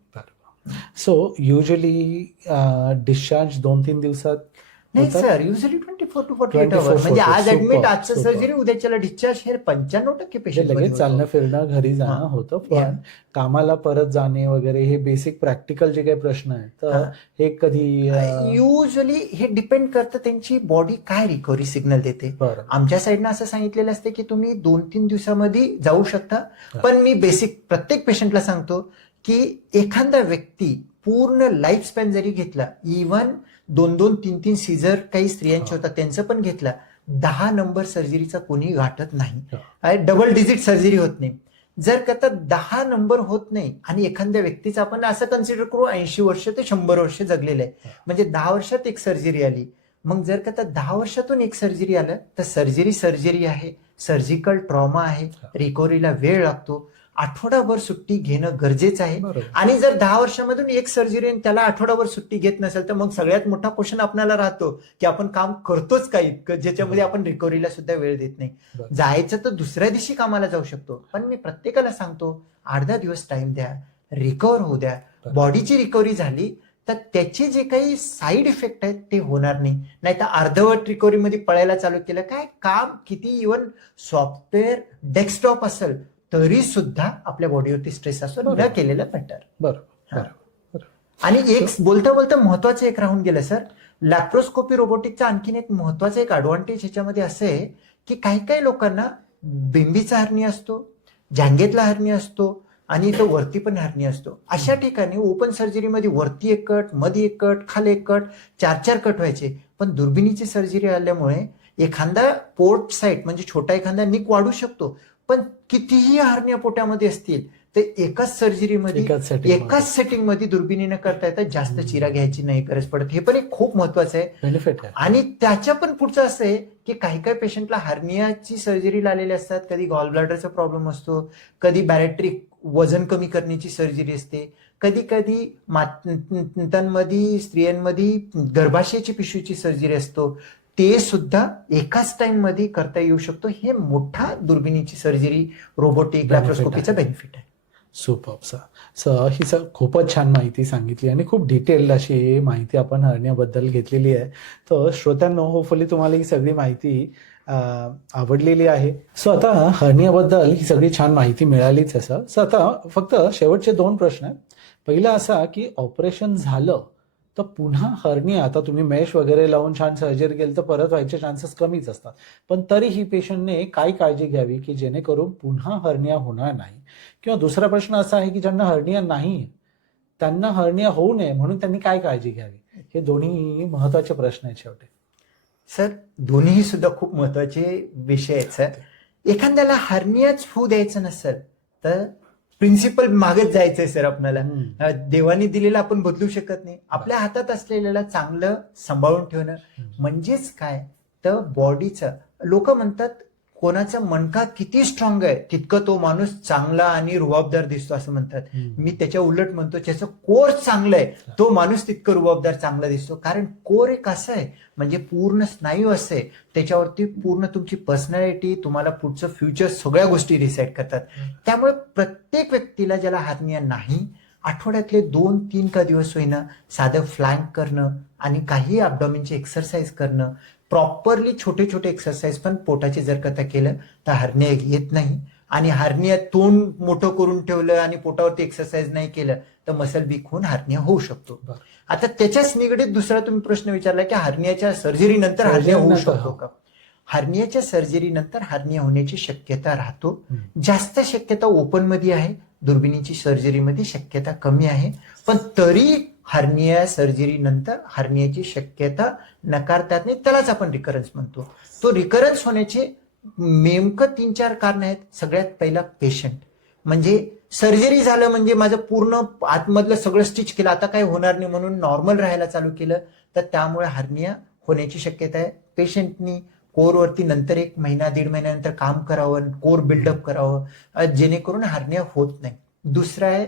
सो युजली डिस्चार्ज 2-3 दिवसात नाही होतात? सर, युजली 24 to 48 आवर. 24 म्हणजे आज super, ऍडमिट, आजचं super. सर्जरी, उद्याच्याला डिस्चार्ज हे 95% म्हणजे पेशंट लगेच चालणं फिरणं घरी जाणं हां. होतं, Yeah. पण कामाला परत जाणे वगैरे हे बेसिक प्रॅक्टिकल जे काही प्रश्न आहेत तर हां. हे कधी युजली हे डिपेंड करतं त्यांची बॉडी काय रिकव्हरी सिग्नल देते. बरं. आमच्या साईडनं असं सांगितलेलं असते की तुम्ही 2-3 दिवसामध्ये जाऊ शकता. पण मी बेसिक प्रत्येक पेशंटला सांगतो की एखादा व्यक्ती पूर्ण लाईफ स्पॅन जरी घेतला, इव्हन 2-2, 3-3 सीझर काही स्त्रियांचे होतात त्यांचं पण घेतला, 10 नंबर सर्जरीचा कोणी गाठत नाही. डबल डिजिट सर्जरी होत नाही. जर का तर 10 नंबर होत नाही आणि एखाद्या व्यक्तीचं आपण असं कन्सिडर करू 80 वर्ष ते 100 वर्ष जगलेलं आहे, म्हणजे 10 वर्षात एक सर्जरी आली. मग जर का तर 10 वर्षातून एक सर्जरी आलं तर सर्जरी आहे, सर्जिकल ट्रॉमा आहे, रिकव्हरीला वेळ लागतो. आठवडाभर सुट्टी घेणं गरजेचं आहे. बरोबर. आणि जर 10 वर्षामधून एक सर्जरी आणि त्याला आठवडाभर सुट्टी घेत नसेल तर मग सगळ्यात मोठा क्वेश्चन आपल्याला राहतो की आपण काम करतोच काय इतकं ज्याच्यामध्ये आपण रिकव्हरीला सुद्धा वेळ देत नाही. बरोबर. जायचं तर दुसऱ्या दिवशी कामाला जाऊ शकतो, पण मी प्रत्येकाला सांगतो 8-10 दिवस टाइम द्या, रिकव्हर होऊ द्या. बरोबर. बॉडीची रिकव्हरी झाली तर त्याचे जे काही साईड इफेक्ट आहेत ते होणार नाही तर अर्धवट रिकव्हरीमध्ये पळायला चालू केलं काय काम, किती इव्हन सॉफ्टवेअर डेस्कटॉप असेल तरी सुद्धा आपल्या बॉडीवरती स्ट्रेस असतो, न केलेलं बेटर. बरोबर. आणि एक बोलता बोलता महत्वाचं एक राहून गेलं सर, लॅप्रोस्कोपी रोबोटिकचा आणखीन एक महत्वाचा एक ऍडव्हान्टेज ह्याच्यामध्ये असं आहे की काही काही लोकांना बिंबीचा हर्निया असतो, जांघेतला हर्निया असतो आणि इथं वरती पण हर्निया असतो. अशा ठिकाणी ओपन सर्जरीमध्ये वरती एक कट, मध्ये एक कट, खाली एक कट, 4-4 कट व्हायचे. पण दुर्बिणीची सर्जरी आल्यामुळे एखादा पोर्ट साईट म्हणजे छोटा एखादा निक वाढू शकतो, पण कितीही हर्निया पोटामध्ये असतील तर एकाच सर्जरीमध्ये एकाच सेटिंग मध्ये दुर्बिणीनं करता येतात. जास्त चिरा घ्यायची नाही गरज पडत. हे पण एक खूप महत्वाचं आहे. बेनिफिट आहे. आणि त्याच्या पण पुढचं असं आहे की काही काही पेशंटला हर्नियाची सर्जरी आलेली असतात. कधी गॉल ब्लॅडरचा प्रॉब्लेम असतो, कधी बॅरेट्रिक वजन कमी करण्याची सर्जरी असते, कधी कधी मातांमध्ये स्त्रियांमध्ये गर्भाशयाची पिशवीची सर्जरी असतो. ते सुद्धा एकाच टाइम मध्ये करता येऊ शकतो. हे मोठा दुर्बिणीची सर्जरी रोबोटिक लॅप्रोस्कोपीचा बेनिफिट आहे. सुपर सर, ही सर खूपच छान माहिती सांगितली आणि खूप डिटेल्ड अशी माहिती आपण हर्नियाबद्दल घेतलेली आहे. तर श्रोत्यांनो, होपफुली तुम्हाला ही सगळी माहिती आवडलेली आहे. सो आता हर्नियाबद्दल ही सगळी छान माहिती मिळालीच आहे सर. सो आता फक्त शेवटचे 2 प्रश्न आहेत. पहिला असा की ऑपरेशन झालं तर पुन्हा हर्निया, आता तुम्ही मेश वगैरे लावून छान सर्जरी केली तर परत व्हायचे चान्सेस कमीच असतात, पण तरीही पेशंटने काय काळजी घ्यावी की जेणेकरून पुन्हा हर्निया होणार नाही? किंवा दुसरा प्रश्न असा आहे की ज्यांना हर्निया नाही त्यांना हर्निया होऊ नये म्हणून त्यांनी काय काळजी घ्यावी? हे दोन्ही महत्वाचे प्रश्न आहेत शेवटी. सर, दोन्ही सुद्धा खूप महत्वाचे विषय आहेत सर. एखाद्याला हर्नियाच होऊ द्यायचं नसेल तर प्रिन्सिपल मागत जायचंय सर आपल्याला. हम्म. देवाने दिलेलं आपण बदलू शकत नाही. आपल्या हातात असलेल्याला चांगलं सांभाळून ठेवणं म्हणजेच काय तर बॉडीचं. लोक म्हणतात कोणाचा मणका किती स्ट्रॉंग आहे तितकं तो माणूस चांगला आणि रुबाबदार दिसतो असं म्हणतात. मी त्याच्या उलट म्हणतो ज्याचं कोर चांगलं आहे तो माणूस तितकं रुबाबदार चांगला दिसतो. कारण कोर एक असं आहे म्हणजे पूर्ण स्नायू असं आहे त्याच्यावरती पूर्ण तुमची पर्सनॅलिटी, तुम्हाला पुढचं फ्युचर सगळ्या गोष्टी डिसाईड करतात. त्यामुळे प्रत्येक व्यक्तीला ज्याला हार्निया नाही आठवड्यातले 2-3 का दिवस होईना साधं फ्लँक करणं आणि काही अबडॉमिनची एक्सरसाइज करणं, प्रॉपरली छोटे छोटे एक्सरसाइज पण पोटाचे जर का केलं तर हार्निया येत नाही. आणि हार्निया तोंड मोठं करून ठेवलं आणि पोटावरती एक्सरसाइज नाही केलं तर मसल वीक होऊन हार्निया होऊ शकतो. आता त्याच्याच निगडीत दुसरा तुम्ही प्रश्न विचारला की हार्नियाच्या सर्जरी नंतर हार्निया होऊ शकतो का. हार्नियाच्या सर्जरी नंतर हार्निया होण्याची शक्यता राहतो. जास्त शक्यता ओपन मध्ये आहे, दुर्बिणीची सर्जरीमध्ये शक्यता कमी आहे. पण तरी हार्निया सर्जरी नंतर हार्नियाची शक्यता नकारतात नाही, त्यालाच आपण रिकरन्स म्हणतो. तो रिकरन्स होण्याचे नेमकं 3-4 कारण आहेत. सगळ्यात पहिला पेशंट म्हणजे सर्जरी झालं म्हणजे माझं पूर्ण आतमधलं सगळं स्टिच केलं आता काही होणार नाही म्हणून नॉर्मल राहायला चालू केलं तर त्यामुळे हार्निया होण्याची शक्यता आहे. पेशंटनी कोरवरती नंतर 1 महिना 1.5 महिन्यानंतर काम करावं, कोर बिल्डअप करावं जेणेकरून हार्निया होत नाही. दुसरा आहे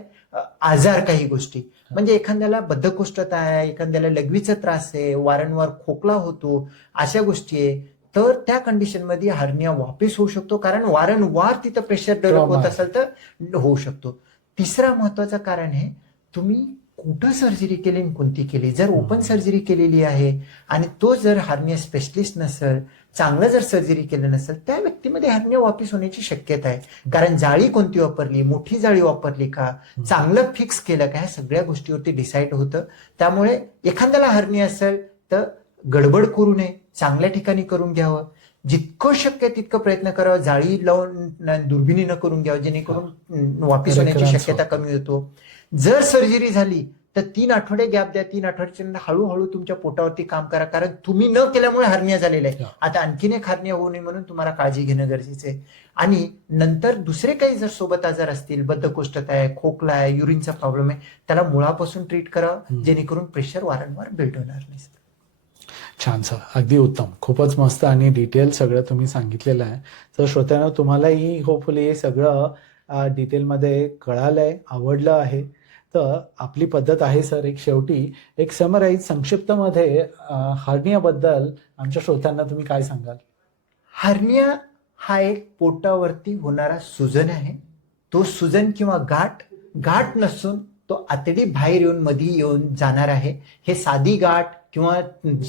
आजार, काही गोष्टी म्हणजे एखाद्याला बद्धकोष्ठता आहे, एखाद्याला लघवीचा त्रास आहे, वारंवार खोकला होतो, अशा गोष्टी आहे तर त्या कंडिशनमध्ये हार्निया वापस होऊ शकतो. कारण वारंवार तिथं प्रेशर डेव्हलप होत असेल तर होऊ शकतो. तिसरा महत्वाचं कारण आहे तुम्ही कुठं सर्जरी केली आणि कोणती केली. जर ओपन सर्जरी केलेली आहे आणि तो जर हार्निया स्पेशलिस्ट नसेल, चांगलं जर सर्जरी केलं नसेल त्या व्यक्तीमध्ये हार्निया वापस होण्याची शक्यता आहे. कारण जाळी कोणती वापरली, मोठी जाळी वापरली का, चांगलं फिक्स केलं का, ह्या सगळ्या गोष्टीवरती डिसाईड होतं. त्यामुळे एखाद्याला हार्निया असेल तर गडबड करू नये, चांगल्या ठिकाणी करून घ्यावं. जितकं शक्य तितकं प्रयत्न करावा, जाळी लावून दुर्बिणी न करून घ्यावं जेणेकरून वापस होण्याची शक्यता कमी होतो. जर सर्जरी झाली तर 3 आठवडे गॅप द्या. 3 आठवड्याच्या नंतर हळूहळू तुमच्या पोटावरती काम करा. कारण तुम्ही न केल्यामुळे हार्निया झालेला आहे. आता आणखीन एक हार्निया होऊ नये म्हणून तुम्हाला काळजी घेणं गरजेचं आहे. आणि नंतर दुसरे काही जर सोबत आजार असतील, बद्धकोष्ठता आहे, खोकला आहे, युरिनचा प्रॉब्लेम आहे, त्याला मुळापासून ट्रीट करावं जेणेकरून प्रेशर वारंवार बिल्ड होणार नाही. छान सर, अगदी उत्तम, खूपच मस्त आणि डिटेल सगळं तुम्ही सांगितलेलं आहे. तर श्रोत्यांनो तुम्हालाही होपफुली हे सगळं डिटेलमध्ये कळालंय, आवडलं आहे. तर आपली पद्धत आहे सर एक शेवटी एक समराईज संक्षिप्तमध्ये हार्नियाबद्दल आमच्या श्रोत्यांना तुम्ही काय सांगाल. हार्निया हा एक पोटावरती होणारा सुजन आहे. तो सुजन किंवा गाठ नसून तो आतडी बाहेर येऊन मध्ये येऊन जाणार आहे. हे साधी गाठ किंवा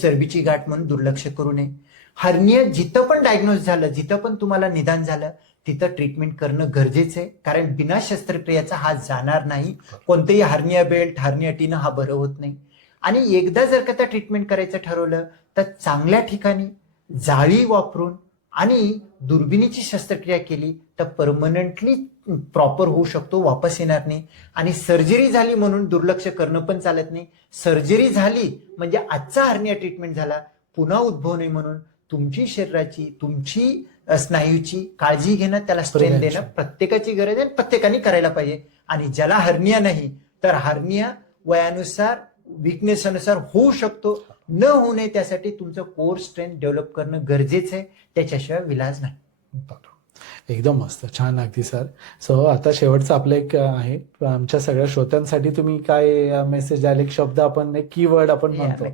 चरबीची गाठ म्हणून दुर्लक्ष करू नये. हार्निया जिथं पण डायग्नोज झालं, जिथं पण तुम्हाला निदान झालं तिथं ट्रीटमेंट करणं गरजेचं आहे. कारण बिना शस्त्रक्रियाचा हा जाणार नाही. कोणतेही हार्निया बेल्ट, हार्निया टीनं हा बरं होत नाही. आणि एकदा जर का त्या ट्रीटमेंट करायचं ठरवलं तर चांगल्या ठिकाणी जाळी वापरून आणि दुर्बिणीची शस्त्रक्रिया केली तर परमनंटली प्रॉपर होऊ शकतो, वापस येणार नाही. आणि सर्जरी झाली म्हणून दुर्लक्ष करणं पण चालत नाही. सर्जरी झाली म्हणजे आजचा हार्निया ट्रीटमेंट झाला, पुन्हा उद्भव नाही म्हणून तुमची शरीराची, तुमची स्नायूची काळजी घेणं, त्याला स्ट्रेन देणं प्रत्येकाची गरज आहे, प्रत्येकाने करायला पाहिजे. आणि ज्याला हार्निया नाही तर हार्निया वयानुसार, विकनेस अनुसार होऊ शकतो, न होऊ नये त्यासाठी तुमचं कोर स्ट्रेंथ डेव्हलप करणं गरजेचं आहे. त्याच्याशिवाय विलाज नाही. एकदम मस्त, छान, अगदी सर. सो आता शेवटचं आपलं एक आहे, आमच्या सगळ्या श्रोत्यांसाठी तुम्ही काय मेसेज द्याल, एक शब्द आपण, एक कीवर्ड आपण म्हणतो.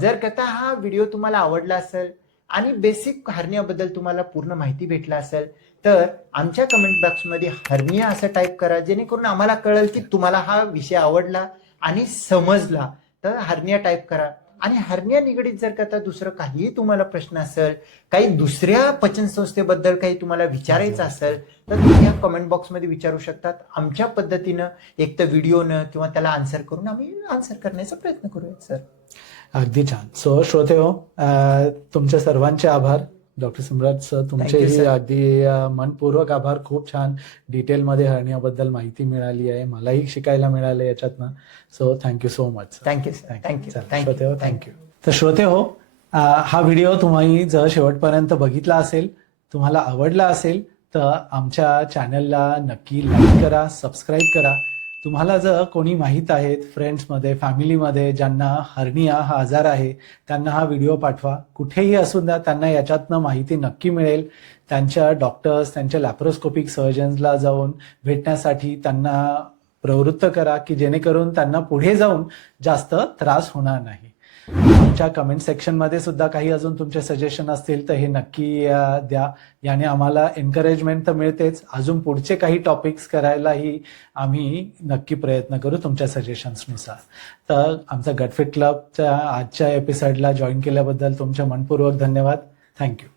जर का हा व्हिडिओ तुम्हाला आवडला असेल आणि बेसिक हार्नियाबद्दल तुम्हाला पूर्ण माहिती भेटला असेल तर आमच्या कमेंट बॉक्समध्ये हार्निया असं टाईप करा जेणेकरून आम्हाला कळेल की तुम्हाला हा विषय आवडला आणि समजला. तर हार्निया टाईप करा. आणि हार्निया निगडीत जर का आता दुसरं काही तुम्हाला प्रश्न असेल, काही दुसऱ्या पचन संस्थेबद्दल काही तुम्हाला विचारायचं असेल तर तुम्ही या कमेंट बॉक्समध्ये विचारू शकतात. आमच्या पद्धतीनं एक तर व्हिडिओनं किंवा त्याला आन्सर करून आम्ही आन्सर करण्याचा प्रयत्न करूया सर. अगदी छान. सो श्रोते हो, तुमच्या सर्वांचे आभार. डॉक्टर सम्राट सर तुमचेही अगदी मनपूर्वक आभार. खूप छान डिटेलमध्ये हार्नियाबद्दल माहिती मिळाली आहे, मलाही शिकायला मिळालं याच्यातनं. So thank you so much. Thank you. Thank you. तर श्रोते हो, हा व्हिडिओ तुम्ही जर शेवटपर्यंत बघितला असेल, तुम्हाला आवडला असेल तर आमच्या चॅनलला नक्की लाईक करा, सबस्क्राईब करा. तुम्हाला जर कोणी माहीत आहेत फ्रेंड्समध्ये, फॅमिलीमध्ये ज्यांना हर्निया हा आजार आहे, त्यांना हा व्हिडिओ पाठवा. कुठेही असून द्या, त्यांना याच्यातनं माहिती नक्की मिळेल. त्यांच्या डॉक्टर्स, त्यांच्या लॅप्रोस्कोपिक सर्जन्सला जाऊन भेटण्यासाठी त्यांना प्रवृत्त करा, की जेणेकरून त्यांना पुढे जाऊन जास्त त्रास होणार नाही. आमच्या कमेंट सेक्शनमध्ये सुद्धा काही अजून तुमचे सजेशन असतील तर हे नक्की द्या. याने आम्हाला एनकरेजमेंट तर मिळतेच, अजून पुढचे काही टॉपिक्स करायलाही आम्ही नक्की प्रयत्न करू तुमच्या सजेशन्सनुसार. तर आमचा गटफिट क्लबच्या आजच्या एपिसोडला जॉईन केल्याबद्दल तुमचे मनपूर्वक धन्यवाद. थँक्यू.